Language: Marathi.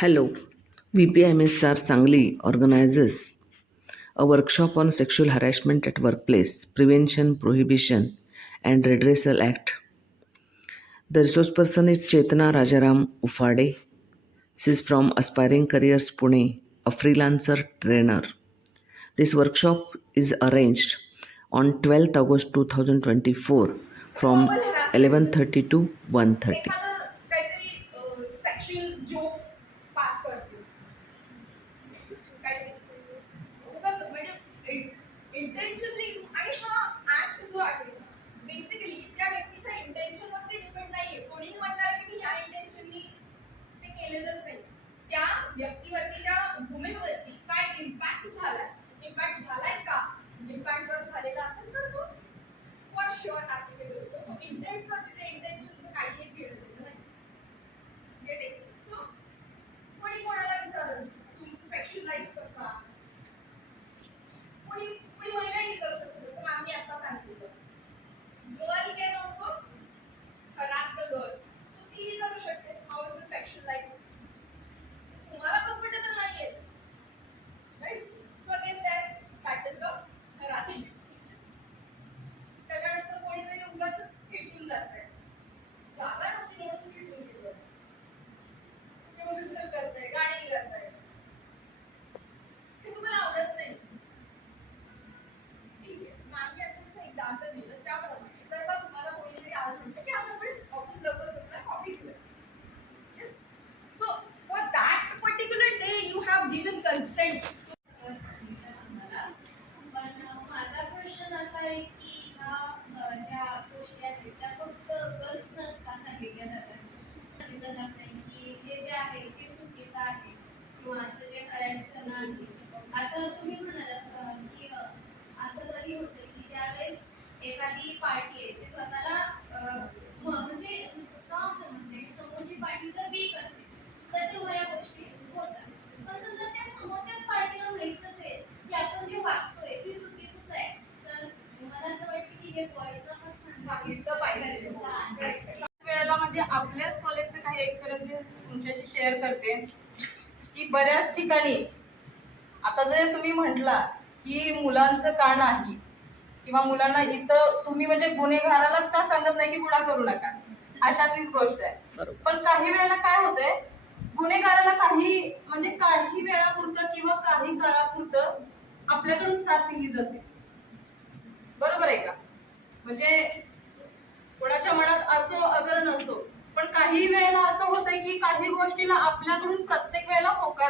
Hello, VPMSR Sangli organizes a workshop on sexual harassment at workplace, prevention, prohibition, and redressal act. The resource person is Chetna Rajaram Ufade. She is from Aspiring Careers Pune, a freelancer trainer. This workshop is arranged on 12th August 2024 from 11:30 to 1:30. काहीतरी सेक्शुअल जोक्स पास करतील काहीतरी उगाच म्हणजे इंटेन्शनली. आणि हा ऍक्ट जो आहे बेसिकली त्या व्यक्तीच्या इंटेन्शन वरती डिपेंड नाहीये. कोणीही म्हणणार की मी ह्या इंटेन्शननी ते केलेलंच नाही. त्या व्यक्तीवरती त्या भूमीवरती काय इम्पॅक्ट झालाय का? इम्पॅक्ट जर झालेला असेल तर तो फॉर शुअर ऍप्लिकेबल होतो. सो इंटेंटचं तिथे इंटेन्शनचं काही एक घेणं नाही. Get it? सो कोणी कोणाला विचारलं तुमचं सेक्शुअल लाईफ कसा, कोणी कोणी महिलाही विचारू शकतो. जसं आम्ही आता सांगितलं, girl can also harass the girl. So ती विचारू शकते how is the sexual life. तुम्हाला कम्फर्टेबल नाहीये, right? So again that is the harassment. त्याच्यानंतर कोणीतरी उगाच खेटून जातंय, जागा नव्हती म्हणून खेटून गेलं, किंवा डिस्टर्ब करतंय, गाणी गाताय, हे तुम्हाला आवडत नाही. ठीक आहे, आम्ही आता जसं एक्झाम्पल दिलं त्याप्रमाणे जर का तुम्हाला कोणीतरी आज म्हटलं की आज आपण ऑफिस लवकर सुटला, कॉफी घेऊया. Yes. So for that particular day you have given consent. पण माझा क्वेश्चन असा आहे की ह्या ज्या गोष्टी आहेत त्या फक्त गर्ल्सनंच का सांगितल्या जातात? सांगितलं जात नाही की हे जे आहे ते चुकीचं आहे किंवा असं जे हरॅस करणं आहे. आता तुम्ही म्हणालात की असं कधी होतं की ज्यावेळेस एखादी पार्टी आहे ते स्वतःला म्हणजे स्ट्रॉंग समजते आणि समोरची पार्टी जर वीक असते तर तेव्हा या गोष्टी होतात. पण समजा त्या समोरच्याच पार्टीला माहीत नसेल की आपण जे वागतोय ते चुकीचंच आहे, तर मला असं वाटतं की हे बॉयजला पण सांगितलं पाहिजे. वेळेला म्हणजे आपल्याच कॉलेजचे काही एक्सपिरियन्स मी तुमच्याशी शेअर करते की बऱ्याच ठिकाणी आता जर तुम्ही म्हटला की मुलांचं का नाही किंवा मुलांना इथं तुम्ही म्हणजे गुन्हेगारालाच का सांगत नाही की गुन्हा करू नका, अशातलीच गोष्ट आहे. पण काही वेळेला काय होतंय, गुन्हेगाराला काही वेळापुरतं किंवा काही काळापुरतं आपल्याकडून साथ दिली जाते. बरोबर आहे का? म्हणजे कोणाच्या मनात असो अगर नसो, पण काही वेळेला असं होतंय की काही गोष्टीला आपल्याकडून प्रत्येक वेळेला होकार